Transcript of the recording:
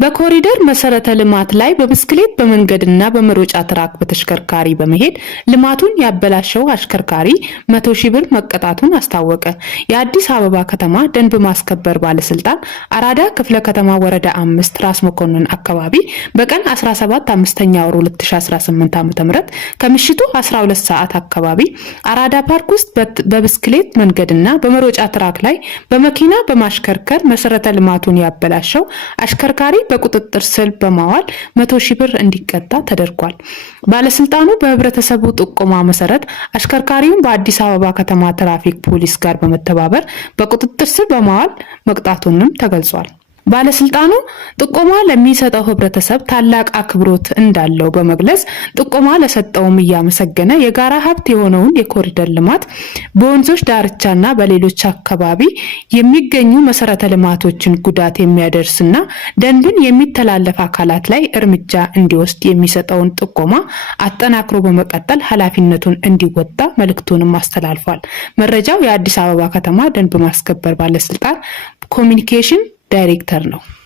በኮሪደር መሰረተ ልማት ላይ በብስክሌት በመንገድና በመሮጫ ትራክ በተሽከርካሪ በመሄድ ልማቱን ያበላሸው አሽከርካሪ 100 ሺህ ብር መቀጣቱን አስታወቀ። የአዲስ አበባ ከተማ ደንብ ማስከበር ባለስልጣን አራዳ ክፍለ ከተማ ወረዳ 5 ራስ መኮንን አካባቢ በቀን 17 5ኛ ወር 2018 ዓ.ም ከምሽቱ 12 ሰዓት አካባቢ አራዳ ፓርክ ውስጥ በብስክሌት መንገድና በመሮጫ ትራክ ላይ በመኪና በማሽከርከር መሰረተ ልማቱን ያበላሸው አሽከርካሪ በቁጥጥር ስር በማዋል 100 ሺህ ብር እንዲቀጣ ተደርጓል። ባለስልጣኑ በህብረተሰቡ ጥቆማ መሰረት አሽከርካሪውን በአዲስ አበባ ከተማ ትራፊክ ፖሊስ ጋር በመተባበር በቁጥጥር ስር በማዋል መቅጣቱንም ተገልጿል። ባለስልጣኑ ጥቆማ ለሚሰጠው ህብረተሰብ ታላቅ አክብሮት እንዳለው በመግለጽ ጥቆማ ለሰጠውም እያመሰገነ የጋራ ሀብት የሆነውን የኮሪደር ልማት በወንዞች ዳርቻና በሌሎች አካባቢ የሚገኙ መሰረተ ልማቶችን ጉዳት የሚያደርስና ደንብን የሚተላለፍ አካላት ላይ እርምጃ እንዲወስድ የሚሰጠውን ጥቆማ አጠናክሮ በመቀጠል ኃላፊነቱን እንዲወጣ መልእክቱንም አስተላልፏል። መረጃው የአዲስ አበባ ከተማ ደንብ ማስከበር ባለስልጣን ኮሚኒኬሽን ዳይሬክተር ነው።